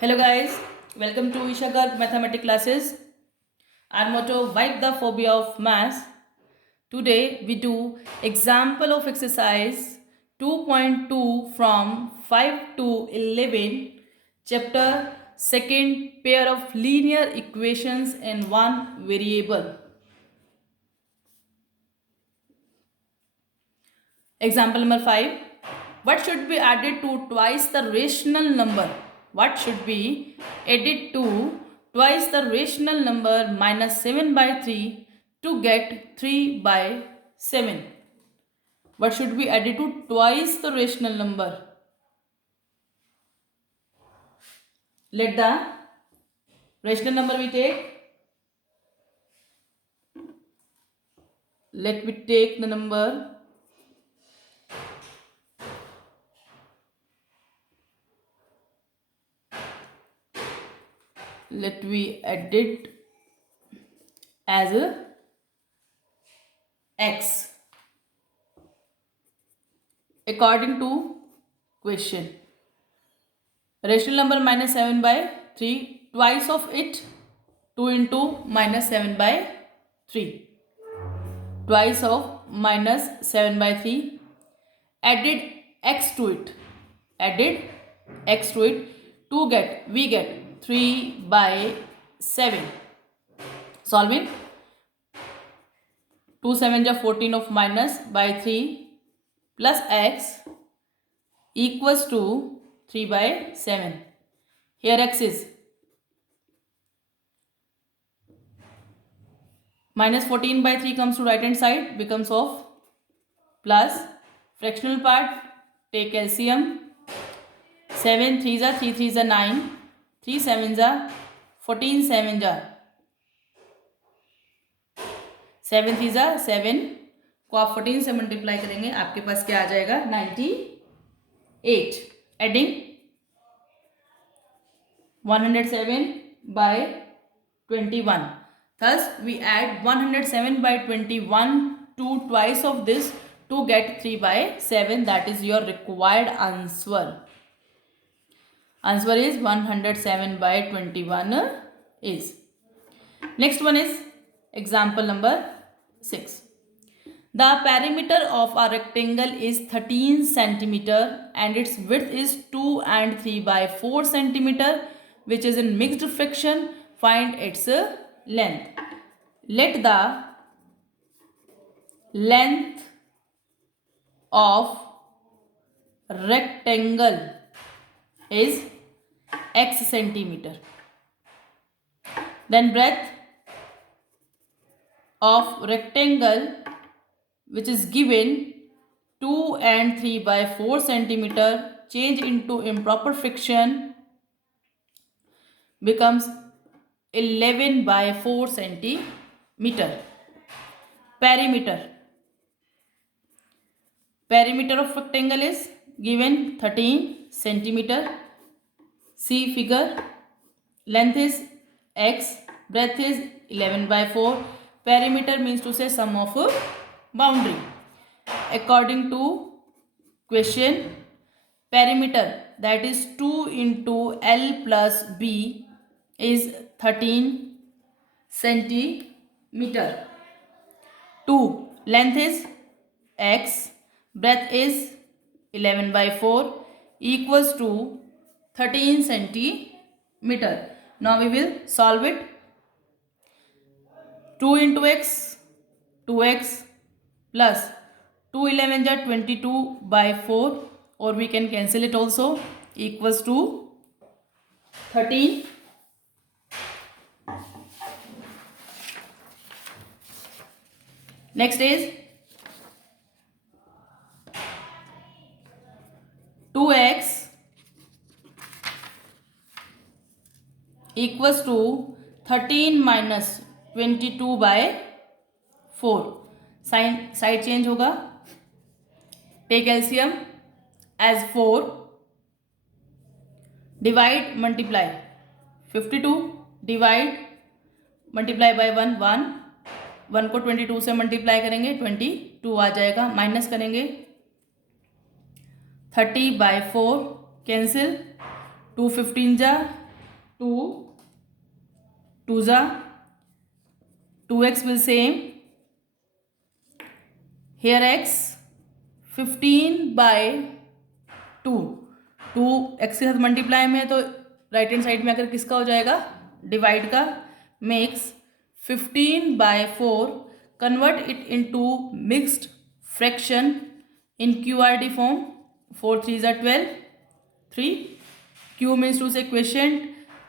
Hello guys, welcome to Isha Garg Mathematics classes. Our motto: wipe the phobia of maths. Today we do example of exercise 2.2 from 5 to 11, chapter second, pair of linear equations in one variable. Example number 5. What should be added to twice the rational number? What should be added to twice the rational number minus 7 by 3 to get 3 by 7? What should be added to twice the rational number? Let the rational number we take. Let me take the number. Let we add it as a x according to question. Rational number minus 7 by 3, twice of it, 2 into minus 7 by 3. Twice of minus 7 by 3. Added x to it. Added x to it to get, we get 3 by 7. Solving. 2 7 is 14 of minus by 3 plus x equals to 3 by 7. Here x is minus 14 by 3 comes to right hand side, becomes of plus fractional part, take LCM. 7 3s are 3 3s are 9, 3 7s are 14, 7s are 7 3s are 7 को आप 14 से multiply करेंगे, आपके पास क्या आ जाएगा 98. Adding 107 by 21. Thus we add 107 by 21 to twice of this to get 3 by 7. That is your required answer. Answer is 107 by 21 is. Next one is example number 6. The perimeter of a rectangle is 13 centimeter and its width is 2 and 3 by 4 centimeter, which is in mixed fraction. Find its length. Let the length of rectangle is x centimeter. Then breadth of rectangle, which is given 2 and 3 by 4 centimeter, change into improper fraction, becomes 11 by 4 centimeter. Perimeter of rectangle is given 13 centimeter. See figure. Length is x, breadth is 11 by 4. Perimeter means to say sum of a boundary. According to question, perimeter, that is 2 into L plus B, is 13 centimeter. 2. Length is x, breadth is 11 by 4, equals to 13 centimeter. Now we will solve it. 2 into x, 2x plus 2 11 are 22 by 4, or we can cancel it also, equals to 13. Next is 2x equals to 13 minus 22 by 4. Sign side change होगा. Take LCM as 4. Divide, multiply. 52 divide multiply by 1 1. 1 को 22 से multiply करेंगे 22 आ जाएगा. Minus करेंगे 30 by 4, cancel. 2 15 जा 2 2 जा 2x will same. Here x 15/2 2 x के साथ मल्टीप्लाई में है तो राइट हैंड साइड में आकर किसका हो जाएगा, डिवाइड का. Makes 15/4. Convert it into mixed fraction in QRD form. 4 3s are 12. 3. Q means to say quotient,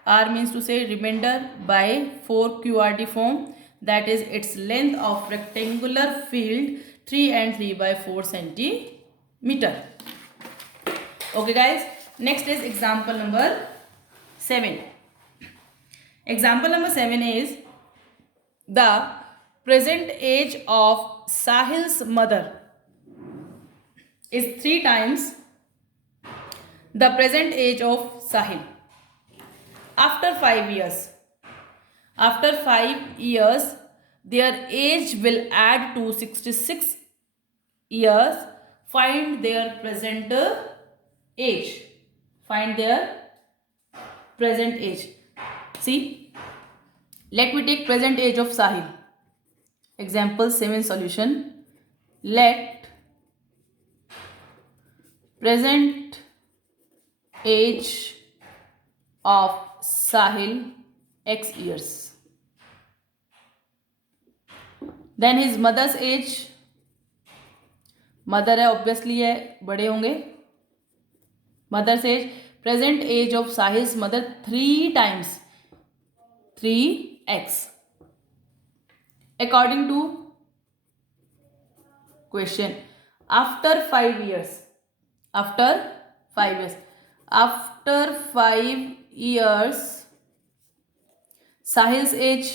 R means to say remainder by 4 QRD form, that is its length of rectangular field 3 and 3/4 centimeter. Okay guys, next is example number 7. Example number 7 is the present age of Sahil's mother is 3 times the present age of Sahil. After 5 years, their age will add to 66 years. Find their present age. Find their present age. See, let me take present age of Sahil. Example 7 solution. Let present age of Sahil x years. Then his mother's age, mother है obviously है, बड़े होंगे. Mother's age, present age of Sahil's mother 3 times 3x. According to question, after 5 years, after 5 years Sahil's age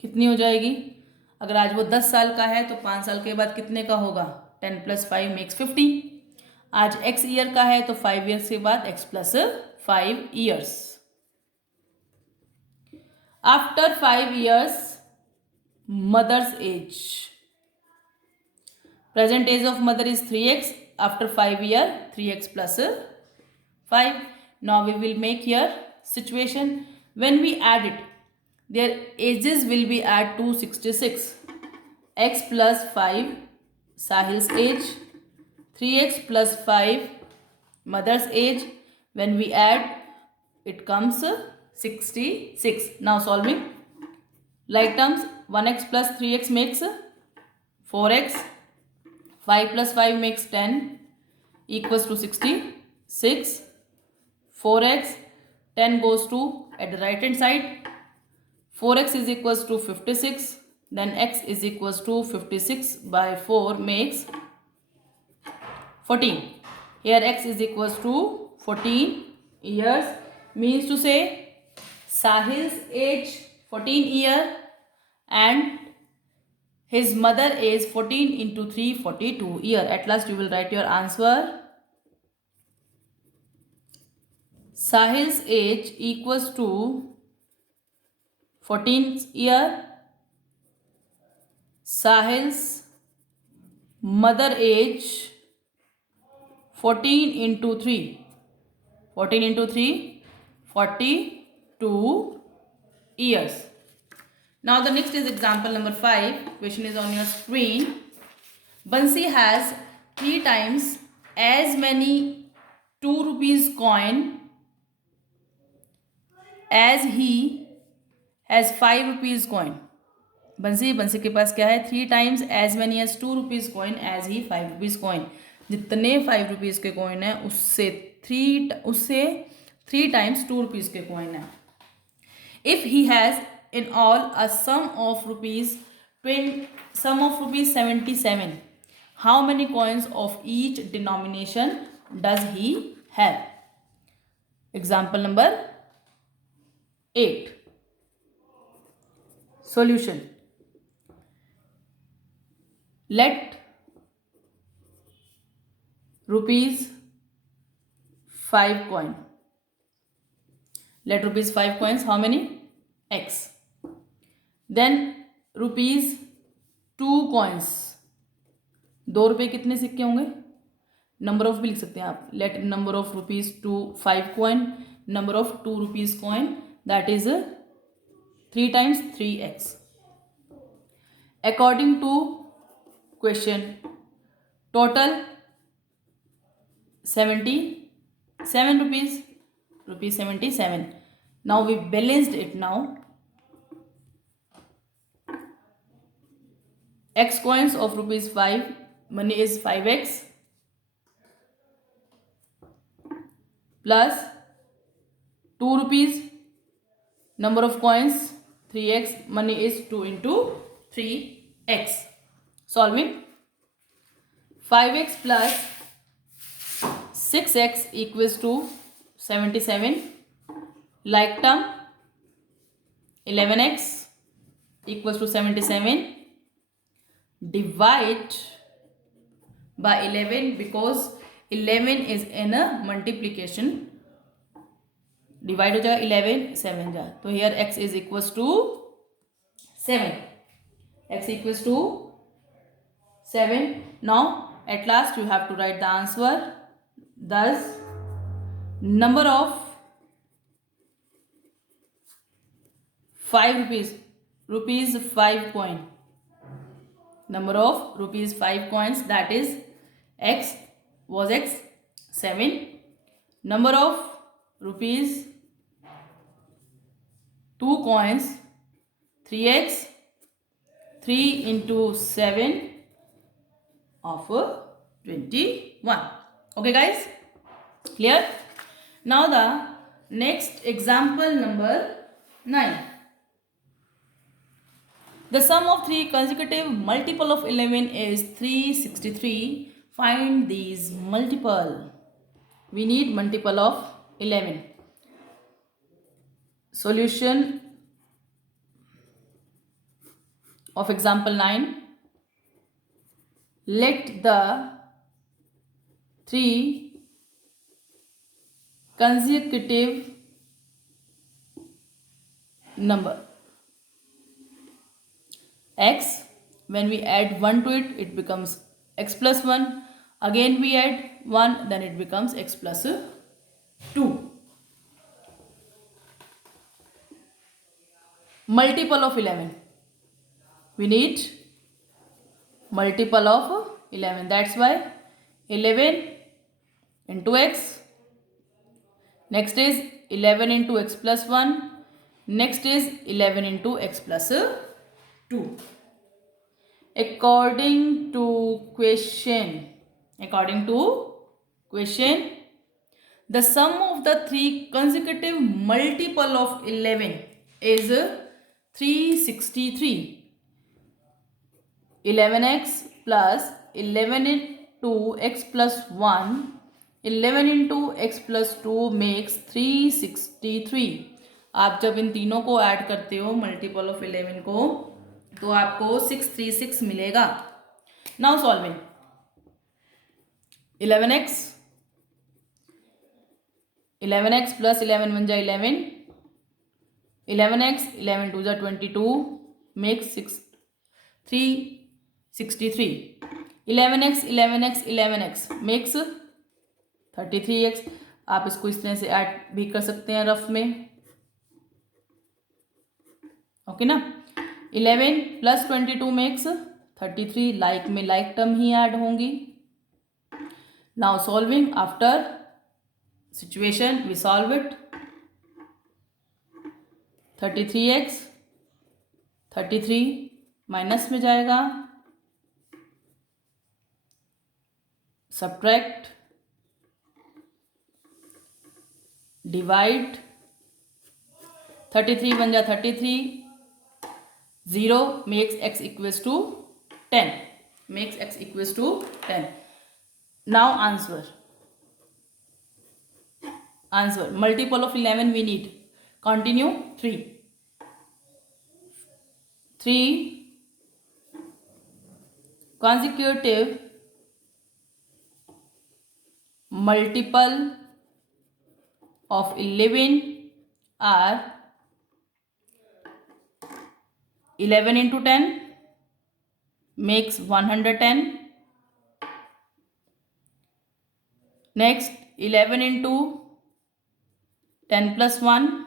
कितनी हो जाएगी. अगर आज वो 10 साल का है तो 5 साल के बाद कितने का होगा, 10 + 5 makes 15. आज x ईयर का है तो 5 years के बाद x + 5 years. After 5 years mother's age, present age of mother is 3x. After 5 years 3x + 5. Now we will make here situation. When we add it, their ages will be add to 66. x + 5 Sahil's age, 3x + 5 mother's age. When we add, it comes 66. Now solving like terms, 1x + 3x makes 4x. 5 + 5 makes 10 equals to 66. 4x, 10 goes to at the right hand side. 4x is equals to 56. Then x is equals to 56/4 makes 14. Here x is equals to 14 years. Means to say Sahil's age 14 year and his mother is 14 into 3, 42 year. At last you will write your answer. Sahil's age equals to 14 year. Sahil's mother age 14 into 3. 14 into 3, 42 years. Now the next is example number 5. Question is on your screen. Bansi has 3 times as many 2 rupees coin as he has 5 rupees coin. बंसी के पास क्या है, 3 times as many as 2 rupees coin as he 5 rupees coin. जितने 5 rupees के coin है उससे 3 times 2 rupees के coin है. If he has in all a sum of rupees 77, how many coins of each denomination does he have? Example number 8. Solution. Let rupees 5 coin. Let rupees 5 coins, how many? X. Then rupees 2 coins. 2 रुपये कितने सिक्के होंगे? Number of भी लिख सकते हैं आप. Let number of rupees 2 5 coin. number of 2 rupees coin, that is 3 times 3x. According to question, total 77 rupees, rupees 77. Now we balanced it now. X coins of rupees 5, money is 5x, plus 2 rupees, number of coins 3x, money is 2 into 3x. Solving. 5x plus 6x equals to 77. Like term, 11x equals to 77. Divide by 11 because 11 is in a multiplication. Divide हो जाएगा 11 7 जा, तो here x is equals to 7. X equals to 7. Now at last you have to write the answer. Thus number of 5 rupees 5 coin, number of rupees 5 coins, that is x was x 7. Number of rupees 2 coins 3x, 3 into 7 of 21. Okay guys, clear? Now the next example number 9. The sum of 3 consecutive multiple of 11 is 363. Find these multiple. We need multiple of 11. Solution of example 9. Let the 3 consecutive number x, when we add 1 to it, it becomes x plus 1. Again we add 1, then it becomes x plus 2. Multiple of 11. We need multiple of 11. That's why 11 into x. Next is 11 into x plus 1. Next is 11 into x plus 2. According to question, the sum of the 3 consecutive multiple of 11 is 363. 11x plus 11 into x plus 1, 11 into x plus 2 makes 363. आप जब इन तीनों को add करते हो multiple of 11 को, तो आपको 636 मिलेगा. Now solving. 11x plus 11 1 जा 11, 11x 11 2 जा 22 makes 363. 11x makes 33x. आप इसको इस तरह से ऐड भी कर सकते हैं रफ में. ओके ना. 11 plus 22 makes 33. लाइक में लाइक टर्म ही ऐड होंगी. Now solving. After situation we solve it. 33x 33 minus में जाएगा. Subtract, divide. 33 बन जा 33. 0 makes x equals to 10. Makes x equals to 10. Now answer. Multiple of 11 we need. Continue. 3 consecutive multiple of 11 are 11 into 10 makes 110. Next 11 into 10 plus 1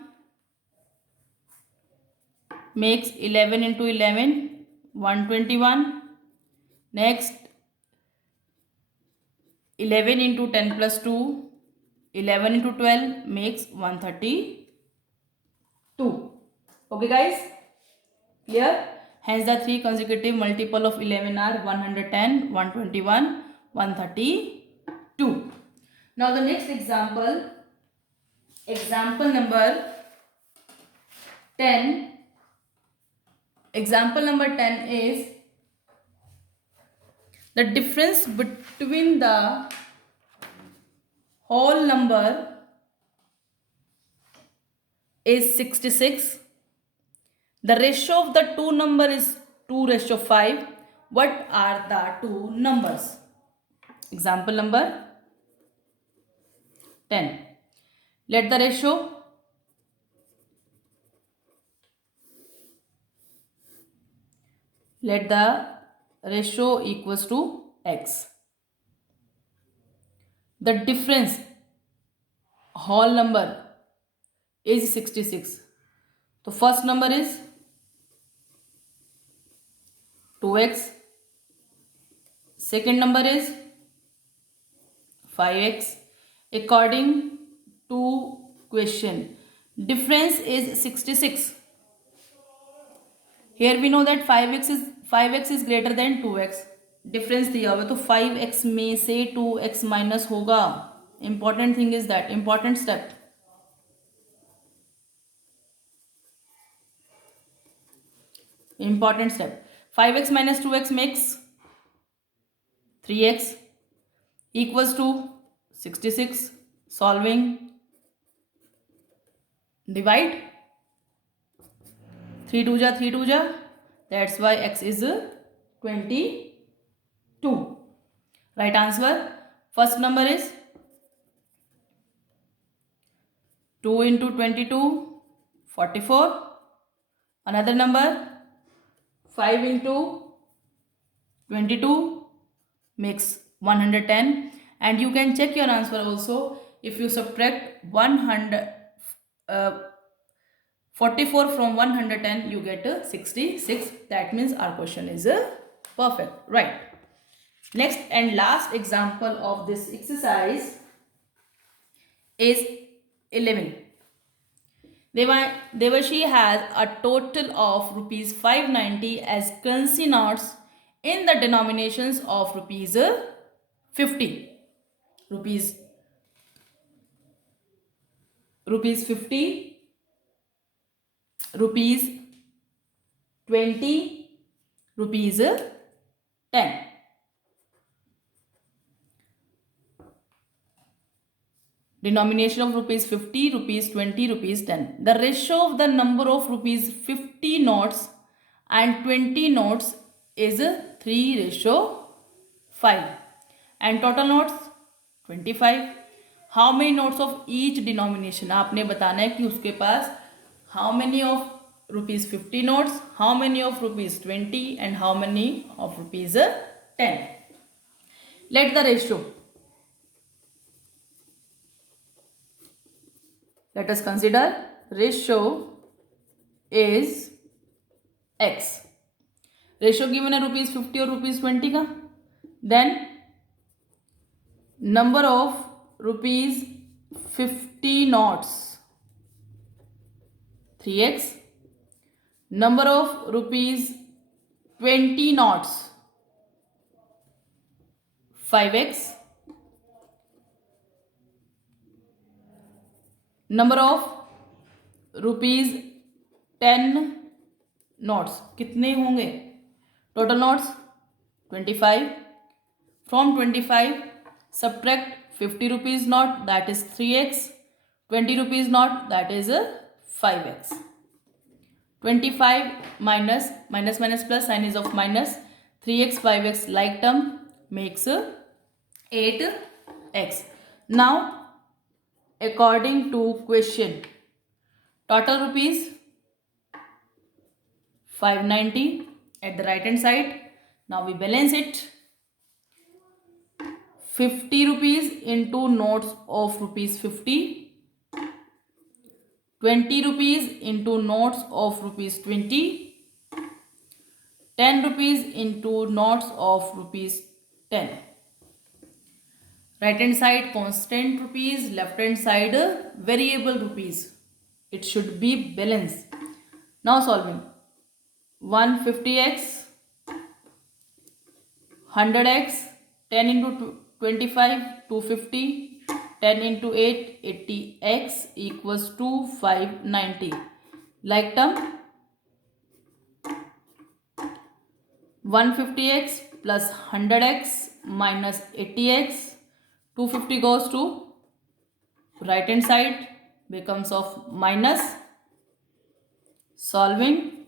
makes 11 into 11, 121. Next, 11 into 10 plus 2, 11 into 12 makes 132. Okay guys, clear? Hence the three consecutive multiple of 11 are 110, 121, 132. Now the next example, example number 10. Example number 10 is the difference between the whole number is 66. The ratio of the two number is 2:5. What are the two numbers? Example number 10. Let the ratio equals to x. The difference whole number is 66. So first number is 2x. Second number is 5x. According to question, difference is 66. Here we know that 5x is greater than 2x. Difference दिया हुआ तो 5x में से 2x minus होगा. Important thing is that, important step. Important step. 5x minus 2x makes 3x equals to 66. Solving, divide. 3 2 जा 3 2 जा. That's why x is 22. Right answer. First number is 2 into 22, 44. Another number 5 into 22 makes 110. And you can check your answer also. If you subtract 44 from 110, you get 66. That means our question is perfect, right? Next and last example of this exercise is 11. Devashi has a total of rupees 590 as currency notes in the denominations of rupees 50, rupees 50, rupees 20, rupees 10. Denomination of rupees 50, rupees 20, rupees 10. The ratio of the number of rupees 50 notes and 20 notes is 3:5. And total notes 25. How many notes of each denomination? आपने बताना है कि उसके पास how many of rupees 50 notes, how many of rupees 20 and how many of rupees 10. Let the ratio. Let us consider ratio is x. Ratio given है rupees 50 और rupees 20 का. Then number of rupees 50 notes 3x. Number of rupees 20 notes 5x. Number of rupees 10 notes कितने होंगे? Total notes 25. From 25 subtract 50 rupees note, that is 3x. 20 rupees note, that is 5x. 25 minus plus, sign is of minus. 3x 5x like term makes 8x. Now according to question, total rupees 590 at the right hand side. Now we balance it. 50 rupees into notes of rupees 50 20 rupees into notes of rupees 20, 10 rupees into notes of rupees 10. Right hand side constant rupees, left hand side variable rupees. It should be balanced. Now solving. 150x, 100x, 10 into 25, 250, 10 into 8, 80x equals to 590. Like term, 150x plus 100x minus 80x, 250 goes to right hand side, becomes of minus. Solving.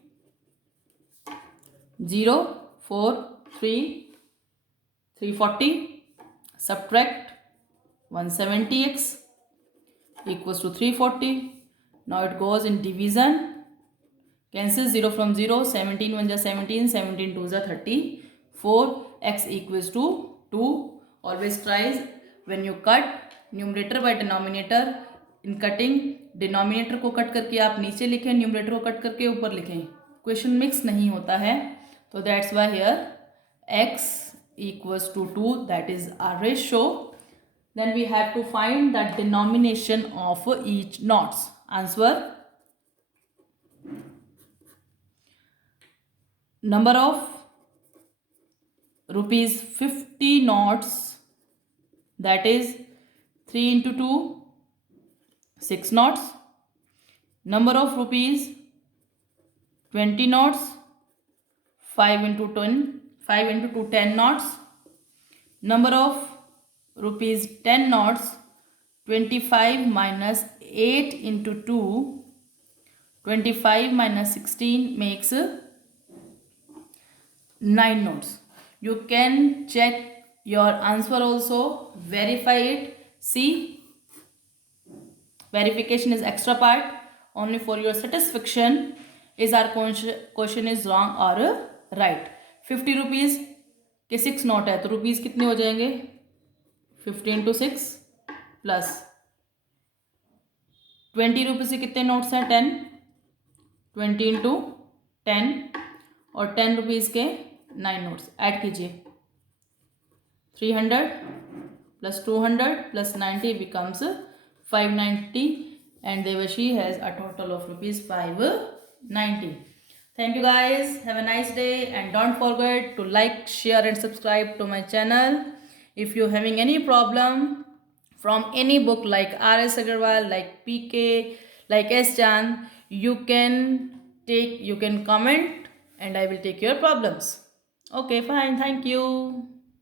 0, 4, 3, 340, subtract 170x equals to 340. Now it goes in division. Cancel 0 from 0, 17 1 ja 17, 17 2 ja 34, x equals to 2. Always tries when you cut numerator by denominator, in cutting denominator को cut करके आप नीचे लिखें, numerator को cut करके ऊपर लिखें, question mix नहीं होता है. तो that's why here x equals to 2, that is our ratio. Then we have to find the denomination of each knots. Answer: number of rupees 50 knots, that is 3 into 2, 6 knots. Number of rupees 20 knots, 5 into 2 10 knots. Number of rupees 10 knots, 25 minus 8 into 2, 25 minus 16 makes 9 knots. You can check your answer also, verify it. See, verification is extra part, only for your satisfaction. Is our question is wrong or right. 50 rupees के 6 note है तो rupees कितने हो जाएंगे? 50 into 6 plus 20 rupees के कितने notes हैं? 10. 20 into 10 और 10 रुपीज़ के 9 नोट्स. ऐड कीजिए. 300 plus 200 plus 90 becomes 590, and Devashi has a total of rupees 590. Thank you guys. Have a nice day, and don't forget to like, share and subscribe to my channel. If you're having any problem from any book like R.S. Agarwal, like PK, like S. Chan, you can comment and I will take your problems. Okay, fine. Thank you.